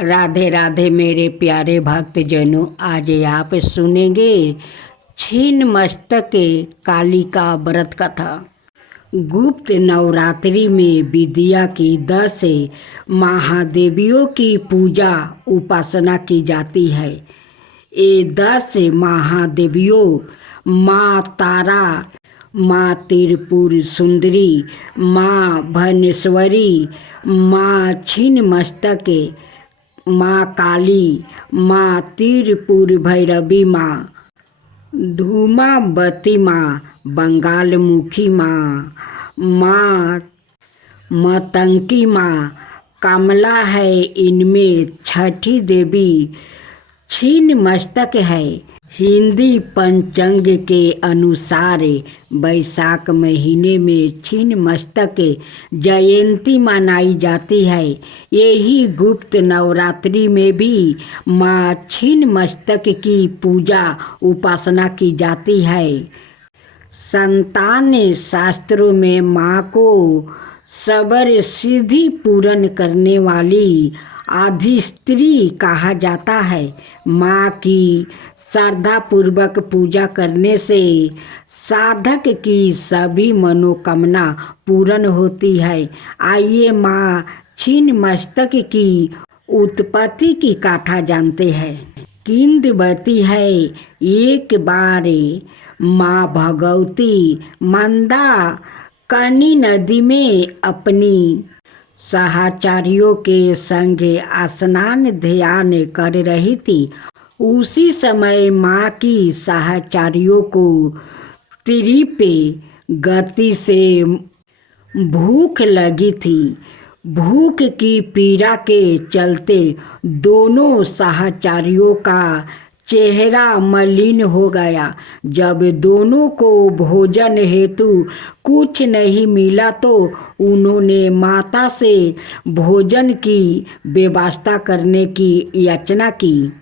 राधे राधे मेरे प्यारे भक्तजनों, आज आप सुनेंगे छीन मस्तक कालिका व्रत कथा। गुप्त नवरात्रि में विद्या की 10 महादेवियों की पूजा उपासना की जाती है। ये 10 महादेवियों माँ तारा, माँ त्रिपुर सुंदरी, माँ भुवनेश्वरी, माँ छीन मस्तक, माँ काली, माँ त्रिपुर भैरवी, माँ धूमावती, माँ बंगालमुखी, माँ मतंगी, माँ कमला है। इनमें छठी देवी छीन मस्तक है। हिंदी पंचांग के अनुसार वैशाख महीने में छीन मस्तक जयंती मनाई जाती है। यही गुप्त नवरात्रि में भी माँ छीन मस्तक की पूजा उपासना की जाती है। संतान शास्त्रों में माँ को सबर सिद्धि पूर्ण करने वाली आदिस्त्री कहा जाता है। माँ की श्रद्धापूर्वक पूजा करने से साधक की सभी मनोकामना पूर्ण होती है। आइए माँ छीन मस्तक की उत्पत्ति की कथा जानते हैं। किंवदंती है, एक बार माँ भगवती मंदाकिनी नदी में अपनी सहचारियों के संग स्नान ध्यान कर रही थी। उसी समय माँ की सहचारियों को तीव्र गति से भूख लगी थी। भूख की पीड़ा के चलते दोनों सहचारियों का चेहरा मलिन हो गया। जब दोनों को भोजन हेतु कुछ नहीं मिला तो उन्होंने माता से भोजन की व्यवस्था करने की याचना की।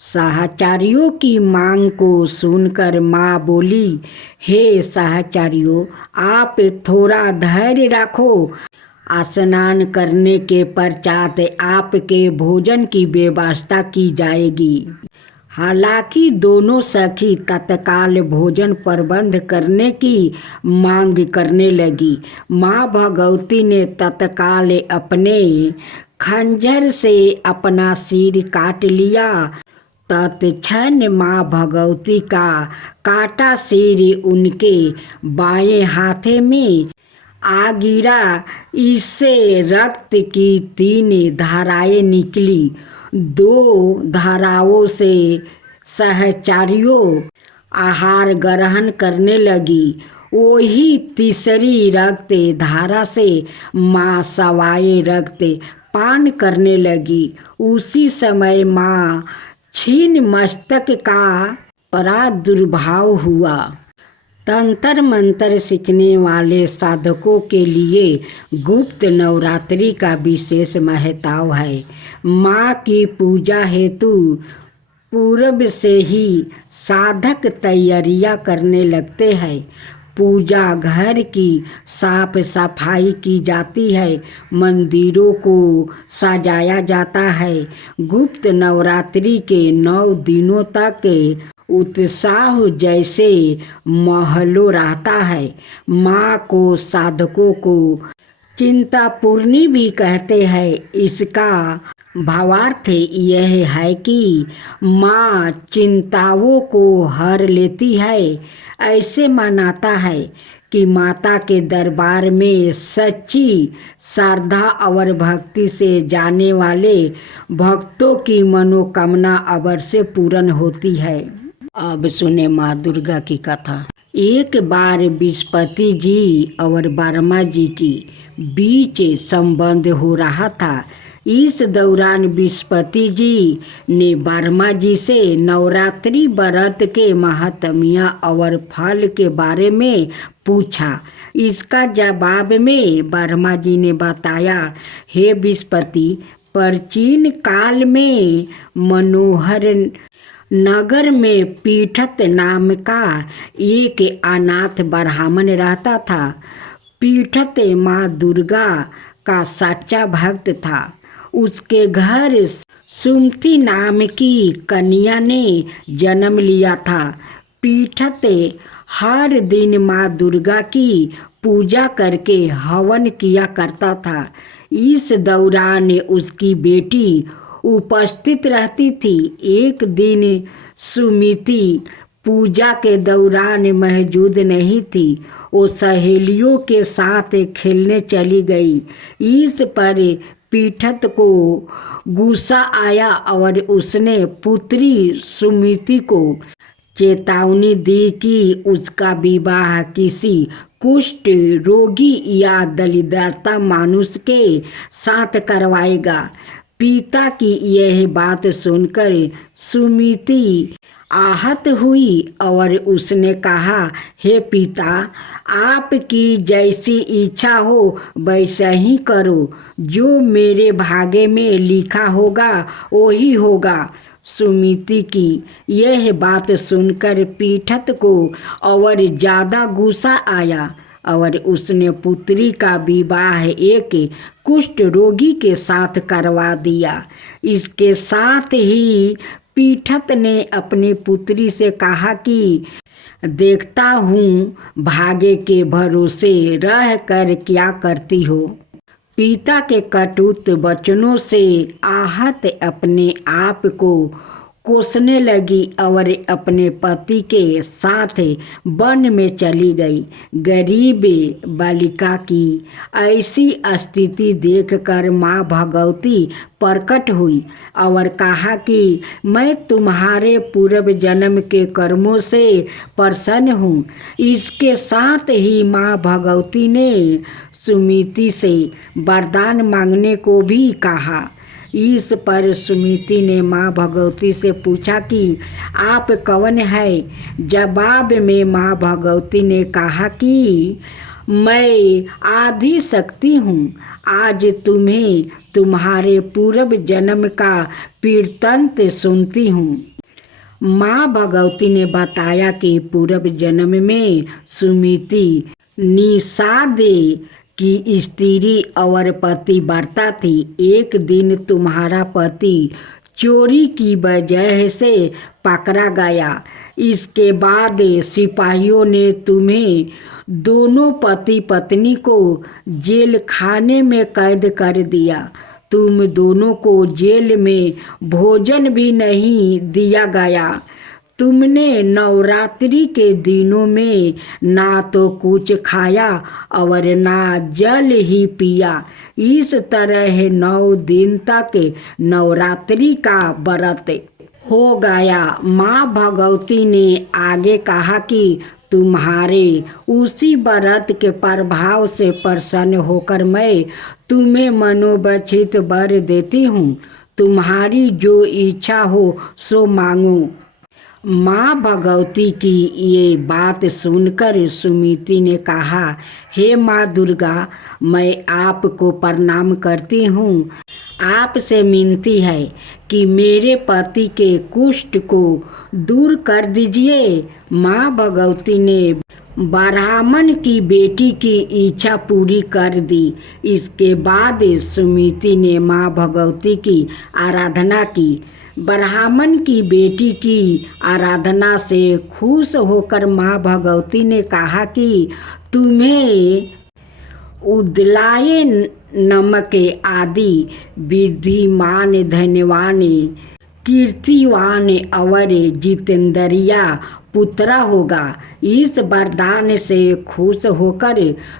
सहचारियों की मांग को सुनकर माँ बोली, हे सहचारियों, आप थोड़ा धैर्य रखो। स्नान करने के पश्चात आपके भोजन की व्यवस्था की जाएगी। हालांकि दोनों सखी तत्काल भोजन प्रबंध करने की मांग करने लगी। माँ भगवती ने तत्काल अपने खंजर से अपना सिर काट लिया। तत्क्षण माँ भगवती का काटा सिर उनके बाएं हाथ में आ गिरा। इससे रक्त की 3 धाराएं निकली। 2 धाराओं से सहचारियों आहार ग्रहण करने लगी। वही तीसरी रक्त धारा से माँ सवाए रक्त पान करने लगी। उसी समय माँ छीन मस्तक का प्रादुर्भाव हुआ। तंत्र मंत्र सीखने वाले साधकों के लिए गुप्त नवरात्रि का विशेष महत्व है। माँ की पूजा हेतु पूर्व से ही साधक तैयारियां करने लगते हैं। पूजा घर की साफ सफाई की जाती है। मंदिरों को सजाया जाता है। गुप्त नवरात्रि के 9 दिनों तक उत्साह जैसे महलों रहता है। माँ को साधकों को चिंतापूर्णी भी कहते हैं। इसका भावार्थ यह है कि माँ चिंताओं को हर लेती है। ऐसे मानता है कि माता के दरबार में सच्ची श्रद्धा और भक्ति से जाने वाले भक्तों की मनोकामना अवश्य पूर्ण होती है। अब सुने माँ दुर्गा की कथा। एक बार बृहस्पति जी और वर्मा जी की बीच संबंध हो रहा था। इस दौरान बृहस्पति जी ने वर्मा जी से नवरात्रि व्रत के महात्म्य और फल के बारे में पूछा। इसका जवाब में वर्मा जी ने बताया, हे बृहस्पति, प्राचीन काल में मनोहर नगर में पीठत नाम का एक अनाथ ब्राह्मण रहता था। पीठत माँ दुर्गा का सच्चा भक्त था। उसके घर सुमति नाम की कन्या ने जन्म लिया था। पीठत हर दिन माँ दुर्गा की पूजा करके हवन किया करता था। इस दौरान उसकी बेटी उपस्थित रहती थी। एक दिन सुमिति पूजा के दौरान मौजूद नहीं थी। वो सहेलियों के साथ खेलने चली गई। इस पर पीठत को गुस्सा आया और उसने पुत्री सुमिति को चेतावनी दी कि उसका विवाह किसी कुष्ठ रोगी या दरिद्रता मानुष के साथ करवाएगा। पिता की यह बात सुनकर सुमिति आहत हुई और उसने कहा, हे पिता, आपकी जैसी इच्छा हो वैसा ही करो। जो मेरे भाग्य में लिखा होगा वही होगा। सुमिति की यह बात सुनकर पीठत को और ज़्यादा गुस्सा आया और उसने पुत्री का विवाह एक कुष्ठ रोगी के साथ करवा दिया। इसके साथ ही पीठत ने अपनी पुत्री से कहा कि देखता हूँ भाग्य के भरोसे रह कर क्या करती हो। पिता के कटुत वचनों से आहत अपने आप को कोसने लगी और अपने पति के साथ वन में चली गई। गरीब बालिका की ऐसी स्थिति देखकर माँ भगवती प्रकट हुई और कहा कि मैं तुम्हारे पूर्व जन्म के कर्मों से प्रसन्न हूँ। इसके साथ ही माँ भगवती ने सुमिति से वरदान मांगने को भी कहा। इस पर सुमिति ने माँ भगवती से पूछा कि आप कौन है। जवाब में माँ भगवती ने कहा कि मैं आदि शक्ति हूँ। आज तुम्हें तुम्हारे पूर्व जन्म का वृत्तांत सुनती हूँ। माँ भगवती ने बताया कि पूर्व जन्म में सुमिति निषाद की स्त्री और पति व्रता थी। एक दिन तुम्हारा पति चोरी की वजह से पकड़ा गया। इसके बाद सिपाहियों ने तुम्हें दोनों पति पत्नी को जेल खाने में कैद कर दिया। तुम दोनों को जेल में भोजन भी नहीं दिया गया। तुमने नवरात्रि के दिनों में ना तो कुछ खाया और ना जल ही पिया। इस तरह 9 दिन तक नवरात्रि का व्रत हो गया। माँ भगवती ने आगे कहा कि तुम्हारे उसी व्रत के प्रभाव से प्रसन्न होकर मैं तुम्हें मनोवांछित वर देती हूँ। तुम्हारी जो इच्छा हो सो मांगो। माँ भगवती की ये बात सुनकर सुमिति ने कहा, हे माँ दुर्गा, मैं आपको प्रणाम करती हूँ। आपसे विनती है कि मेरे पति के कुष्ठ को दूर कर दीजिए। माँ भगवती ने ब्राह्मण की बेटी की इच्छा पूरी कर दी। इसके बाद सुमिति ने माँ भगवती की आराधना की। ब्राह्मण की बेटी की आराधना से खुश होकर माँ भगवती ने कहा कि तुम्हें उदलाय नमक आदि विद्धिमान धन्यवान कीर्तिवान और जितेंद्रिया पुत्रा होगा। इस वरदान से खुश होकर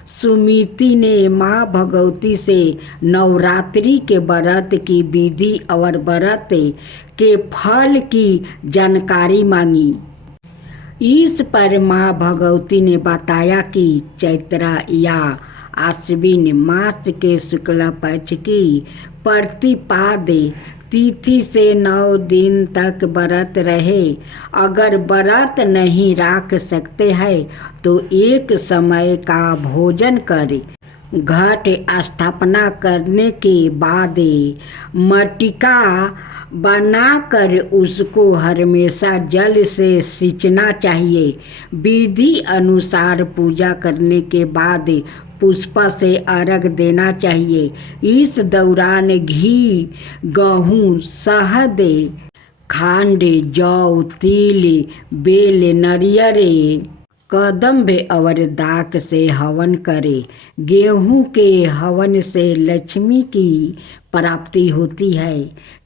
सुमिति ने माँ भगवती से नवरात्रि के व्रत की विधि और व्रत के फल की जानकारी मांगी। इस पर माँ भगवती ने बताया कि चैत्र या आश्विन मास के शुक्ल पक्ष की प्रतिपाद तिथि से 9 दिन तक व्रत रहे। अगर व्रत नहीं रख सकते हैं तो एक समय का भोजन करें। घट स्थापना करने के बाद मटिका बनाकर उसको हमेशा जल से सींचना चाहिए। विधि अनुसार पूजा करने के बाद पुष्प से अर्घ देना चाहिए। इस दौरान घी, गेहूँ, शहद, खांड, जौ, तिल, बेल, नारियल, कदम्ब और दाक से हवन करे। गेहूं के हवन से लक्ष्मी की प्राप्ति होती है।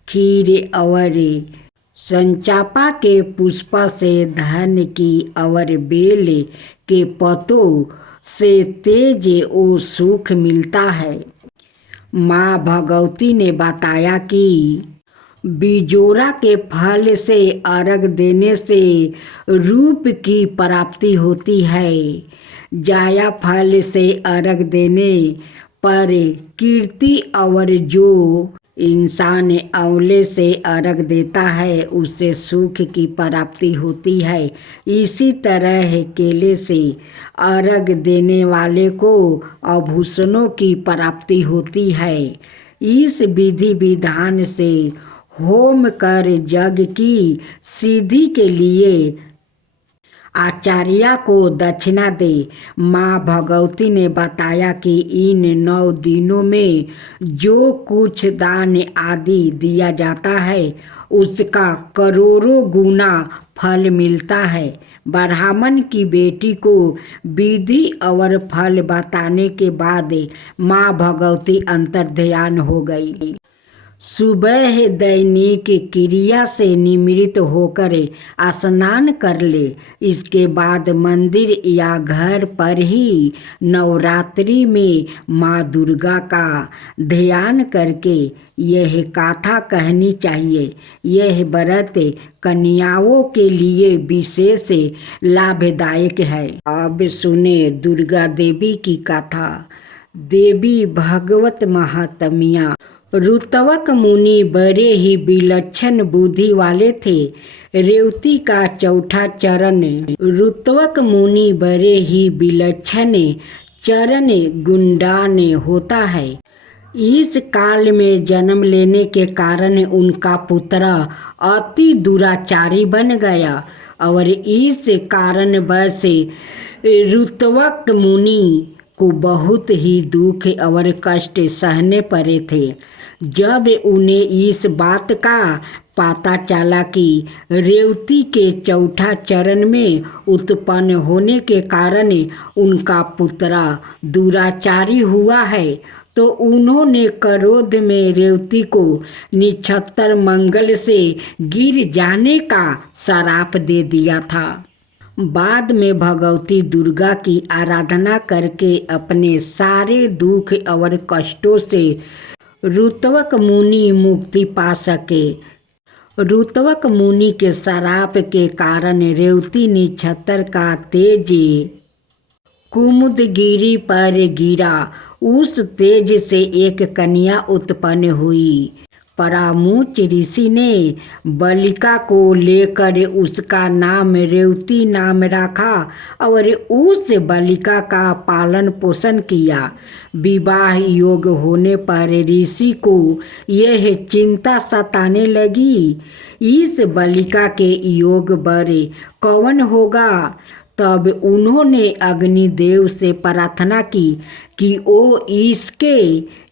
खीर और संचापा के पुष्प से धन की और बेल के पत्तों से तेज और सुख मिलता है। माँ भगवती ने बताया कि बिजोरा के फल से अर्घ देने से रूप की प्राप्ति होती है। जाया फल से अर्घ देने पर कीर्ति और जो इंसान आंवले से अर्घ देता है उससे सुख की प्राप्ति होती है। इसी तरह केले से अर्घ देने वाले को आभूषणों की प्राप्ति होती है। इस विधि विधान से होम कर यज्ञ की सिद्धि के लिए आचार्य को दक्षिणा दे। माँ भगवती ने बताया कि इन 9 दिनों में जो कुछ दान आदि दिया जाता है उसका करोड़ों गुना फल मिलता है। ब्राह्मण की बेटी को विधि और फल बताने के बाद माँ भगवती अंतर्ध्यान हो गई। सुबह दैनिक क्रिया से निवृत्त होकर स्नान कर ले। इसके बाद मंदिर या घर पर ही नवरात्रि में माँ दुर्गा का ध्यान करके यह गाथा कहनी चाहिए। यह व्रत कन्याओं के लिए विशेष लाभदायक है। अब सुने दुर्गा देवी की कथा। देवी भगवत महात्म्य। ऋत्विक मुनि बड़े ही विलक्षण बुद्धि वाले थे। रेवती का चौथा चरण ऋत्विक मुनि बड़े ही विलक्षण चरण गुंडान होता है। इस काल में जन्म लेने के कारण उनका पुत्र अति दुराचारी बन गया और इस कारण बस ऋत्विक मुनि को बहुत ही दुख और कष्ट सहने पड़े थे। जब उन्हें इस बात का पता चला कि रेवती के चौथा चरण में उत्पन्न होने के कारण उनका पुत्र दुराचारी हुआ है तो उन्होंने क्रोध में रेवती को निछत्तर मंगल से गिर जाने का श्राप दे दिया था। बाद में भगवती दुर्गा की आराधना करके अपने सारे दुख और कष्टों से ऋत्विक मुनि मुक्ति पा सके। ऋत्विक मुनि के श्राप के कारण रेवती निछत्तर का तेज कुमुदगिरी पर गिरा। उस तेज से एक कन्या उत्पन्न हुई। परामुच ऋषि ने बालिका को लेकर उसका नाम रेवती नाम रखा और उस बालिका का पालन पोषण किया। विवाह योग होने पर ऋषि को यह चिंता सताने लगी, इस बालिका के योग वर कौन होगा। तब उन्होंने अग्निदेव से प्रार्थना की कि वो इसके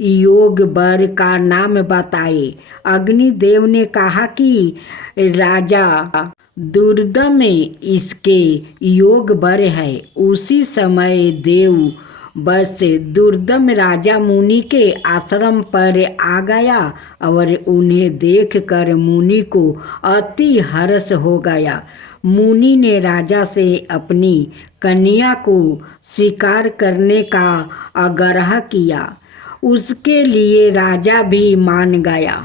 योग वर का नाम बताए। अग्निदेव ने कहा कि राजा दुर्दम इसके योग वर है। उसी समय देव बस दुर्दम राजा मुनि के आश्रम पर आ गया और उन्हें देखकर मुनि को अति हर्ष हो गया। मुनि ने राजा से अपनी कन्या को स्वीकार करने का आग्रह किया। उसके लिए राजा भी मान गया।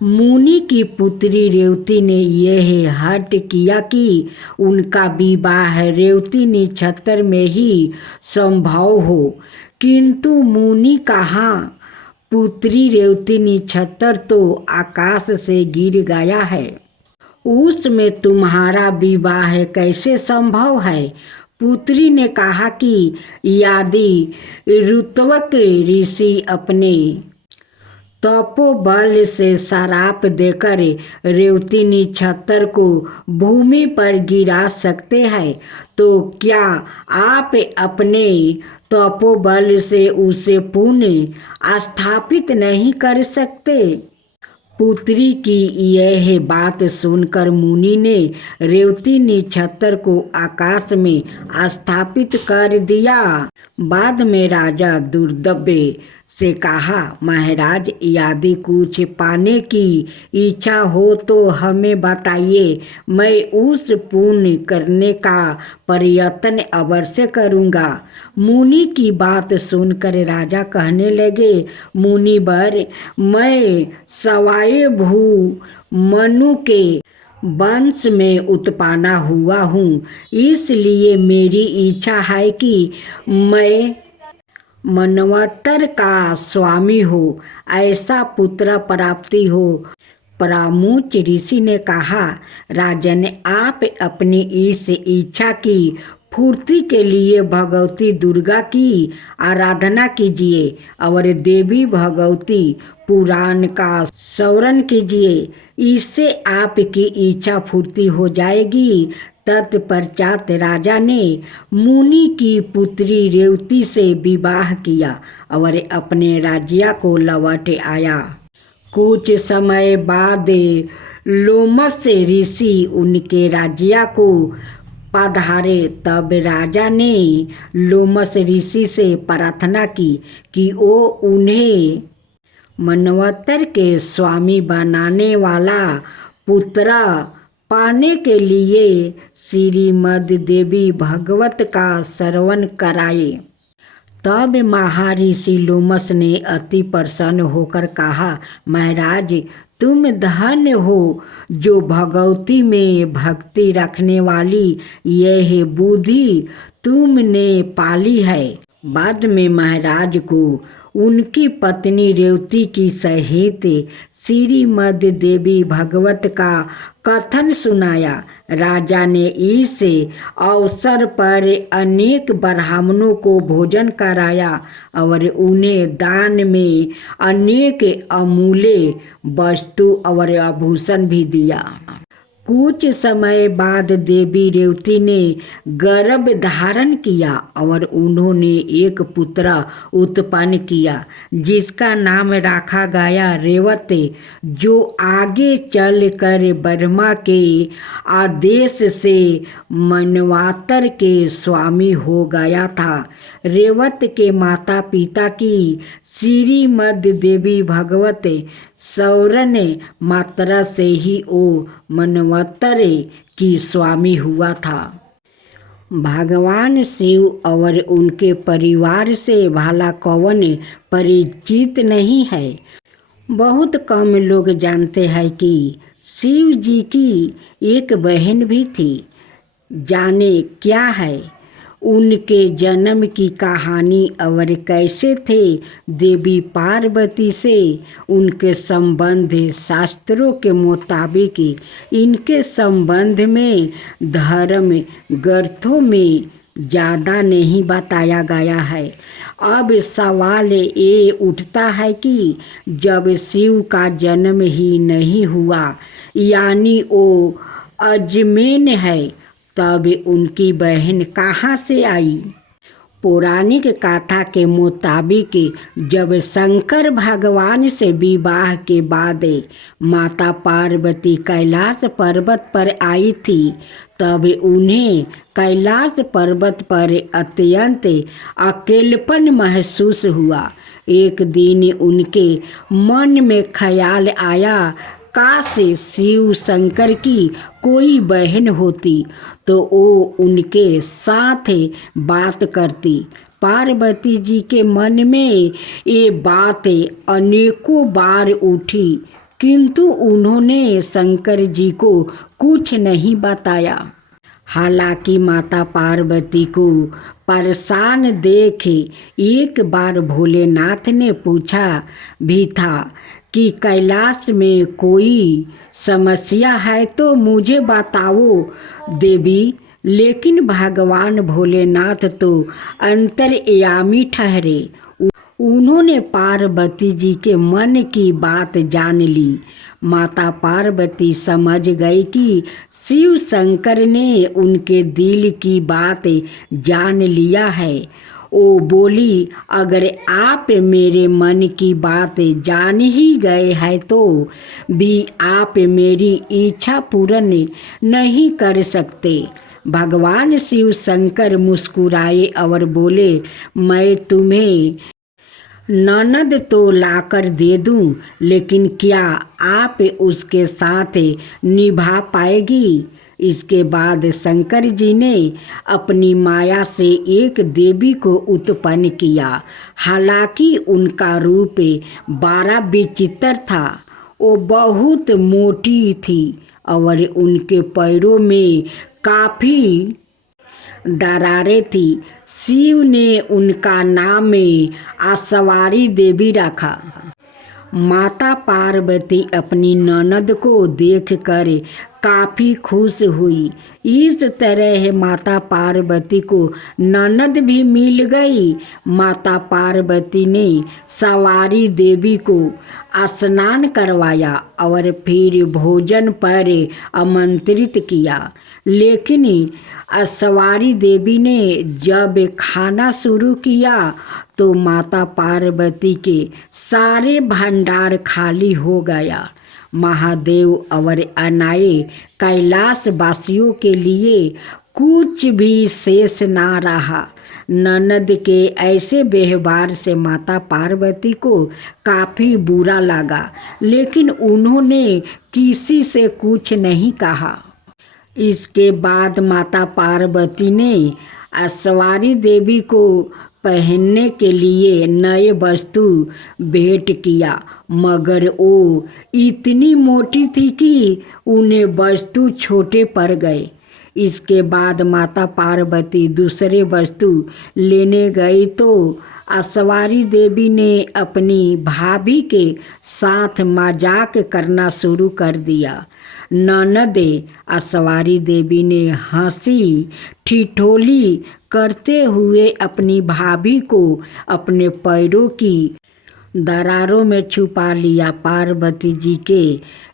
मुनि की पुत्री रेवती ने यह हठ किया कि उनका विवाह रेवती निछत्तर में ही संभव हो, किंतु मुनि कहा पुत्री रेवती निछत्तर तो आकाश से गिर गया है, उसमें तुम्हारा विवाह कैसे संभव है। पुत्री ने कहा कि यदि ऋत्विक ऋषि अपने तपोबल से श्राप देकर रेवती नक्षत्र को भूमि पर गिरा सकते हैं तो क्या आप अपने तपोबल से उसे पुनः स्थापित नहीं कर सकते? पुत्री की यह बात सुनकर मुनि ने रेवती नक्षत्र को आकाश में स्थापित कर दिया। बाद में राजा दुर्दब्य से कहा, महाराज, यदि कुछ पाने की इच्छा हो तो हमें बताइए, मैं उस पुण्य करने का प्रयत्न अवश्य करूँगा। मुनि की बात सुनकर राजा कहने लगे, मुनिवर, मैं सवाए भू मनु के वंश में उत्पन्न हुआ हूँ, इसलिए मेरी इच्छा है कि मैं मनवंतर का स्वामी हो, ऐसा पुत्र प्राप्ति हो। परामुच ऋषि ने कहा, राजन, आप अपनी इस इच्छा की पूर्ति के लिए भगवती दुर्गा की आराधना कीजिए और देवी भगवती पुराण का स्मरण कीजिए, इससे आपकी इच्छा पूर्ति हो जाएगी। तत्पश्चात राजा ने मुनि की पुत्री रेवती से विवाह किया और अपने राज्य को लौट आया। कुछ समय बाद लोमस ऋषि उनके राज्य को पधारे। तब राजा ने लोमस ऋषि से प्रार्थना की कि वो उन्हें मनवंतर के स्वामी बनाने वाला पुत्र पाने के लिए श्रीमद देवी भागवत का श्रवण कराए। तब महर्षि लोमस ने अति प्रसन्न होकर कहा, महाराज, तुम धन्य हो जो भगवती में भक्ति रखने वाली यह बुद्धि तुमने पाली है। बाद में महाराज को उनकी पत्नी रेवती की सहित श्रीमद देवी भागवत का कथन सुनाया। राजा ने इस अवसर पर अनेक ब्राह्मणों को भोजन कराया और उन्हें दान में अनेक अमूल्य वस्तु और आभूषण भी दिया। कुछ समय बाद देवी रेवती ने गर्भ धारण किया और उन्होंने एक पुत्र उत्पन्न किया जिसका नाम रखा गया रेवत, जो आगे चलकर ब्रह्मा के आदेश से मनवंतर के स्वामी हो गया था। रेवत के माता पिता की श्रीमद देवी भागवत सौरन मात्रा से ही वो मनवंतर की स्वामी हुआ था। भगवान शिव और उनके परिवार से भला कौन परिचित नहीं है। बहुत कम लोग जानते हैं कि शिव जी की एक बहन भी थी। जाने क्या है उनके जन्म की कहानी और कैसे थे देवी पार्वती से उनके संबंध। शास्त्रों के मुताबिक इनके संबंध में धर्म ग्रंथों में ज़्यादा नहीं बताया गया है। अब सवाल ये उठता है कि जब शिव का जन्म ही नहीं हुआ, यानी वो अजमेन है, तब उनकी बहन कहाँ से आई? पौराणिक कथा के मुताबिक जब शंकर भगवान से विवाह के बाद माता पार्वती कैलाश पर्वत पर आई थी, तब उन्हें कैलाश पर्वत पर अत्यंत अकेलापन महसूस हुआ। एक दिन उनके मन में ख्याल आया, काश शिव शंकर की कोई बहन होती तो वो उनके साथ बात करती। पार्वती जी के मन में ये बात अनेकों बार उठी, किंतु उन्होंने शंकर जी को कुछ नहीं बताया। हालांकि माता पार्वती को परेशान देख एक बार भोलेनाथ ने पूछा भी था कि कैलाश में कोई समस्या है तो मुझे बताओ देवी, लेकिन भगवान भोलेनाथ तो अंतर्यामी ठहरे। उन्होंने पार्वती जी के मन की बात जान ली। माता पार्वती समझ गई कि शिव शंकर ने उनके दिल की बात जान लिया है। वो बोली, अगर आप मेरे मन की बात जान ही गए हैं तो भी आप मेरी इच्छा पूर्ण नहीं कर सकते। भगवान शिव शंकर मुस्कुराए और बोले, मैं तुम्हें ननद तो लाकर दे दूं, लेकिन क्या आप उसके साथ निभा पाएगी? इसके बाद शंकर जी ने अपनी माया से एक देवी को उत्पन्न किया। हालांकि उनका रूप बड़ा विचित्र था। वो बहुत मोटी थी और उनके पैरों में काफ़ी दरारें थी। शिव ने उनका नाम आसवारी देवी रखा। माता पार्वती अपनी ननद को देखकर काफ़ी खुश हुई। इस तरह माता पार्वती को ननद भी मिल गई। माता पार्वती ने सवारी देवी को स्नान करवाया और फिर भोजन पर आमंत्रित किया। लेकिन सवारी देवी ने जब खाना शुरू किया तो माता पार्वती के सारे भंडार खाली हो गया। महादेव और अनाए कैलाश वासियों के लिए कुछ भी शेष ना रहा। ननद के ऐसे व्यवहार से माता पार्वती को काफ़ी बुरा लगा, लेकिन उन्होंने किसी से कुछ नहीं कहा। इसके बाद माता पार्वती ने सवारी देवी को पहनने के लिए नए वस्तु भेंट किया, मगर वो इतनी मोटी थी कि उन्हें वस्तु छोटे पड़ गए। इसके बाद माता पार्वती दूसरे वस्तु लेने गई तो सवारी देवी ने अपनी भाभी के साथ मजाक करना शुरू कर दिया। ननद सवारी देवी ने हंसी ठिठोली करते हुए अपनी भाभी को अपने पैरों की दरारों में छुपा लिया। पार्वती जी के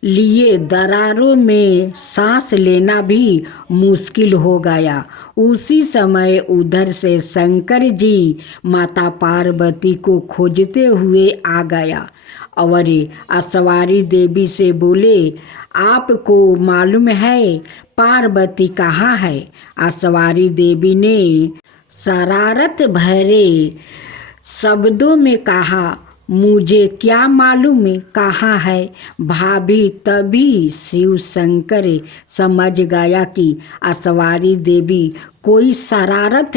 लिए दरारों में सांस लेना भी मुश्किल हो गया। उसी समय उधर से शंकर जी माता पार्वती को खोजते हुए आ गया और सवारी देवी से बोले, आपको मालूम है पार्वती कहाँ है? सवारी देवी ने शरारत भरे शब्दों में कहा, मुझे क्या मालूम कहाँ है भाभी? तभी शिव शंकर समझ गया कि सवारी देवी कोई शरारत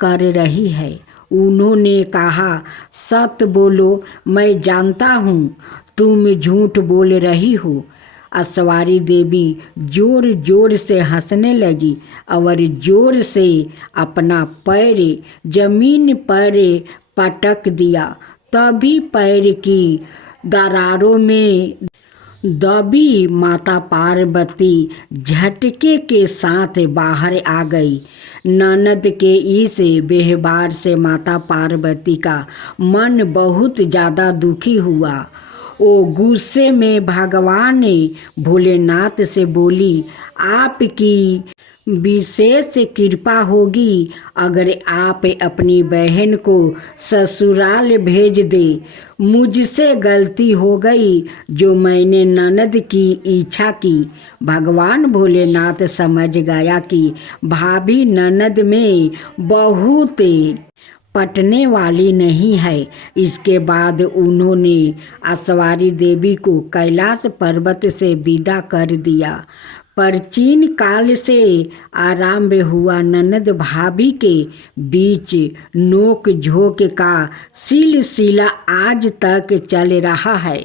कर रही है। उन्होंने कहा, सत्य बोलो, मैं जानता हूँ तुम झूठ बोल रही हो। सवारी देवी जोर जोर से हंसने लगी और जोर से अपना पैर जमीन पर पटक दिया। तभी पैर की दरारों में दबी माता पार्वती झटके के साथ बाहर आ गई। ननद के इस व्यवहार से माता पार्वती का मन बहुत ज़्यादा दुखी हुआ। वो गुस्से में भगवान भोलेनाथ से बोली, आपकी विशेष कृपा होगी अगर आप अपनी बहन को ससुराल भेज दे। मुझसे गलती हो गई जो मैंने ननद की इच्छा की। भगवान भोलेनाथ समझ गया कि भाभी ननद में बहुत पटने वाली नहीं है। इसके बाद उन्होंने सवारी देवी को कैलाश पर्वत से विदा कर दिया। प्राचीन काल से आरंभ हुआ ननद भाभी के बीच नोक झोंक का सिलसिला आज तक चल रहा है।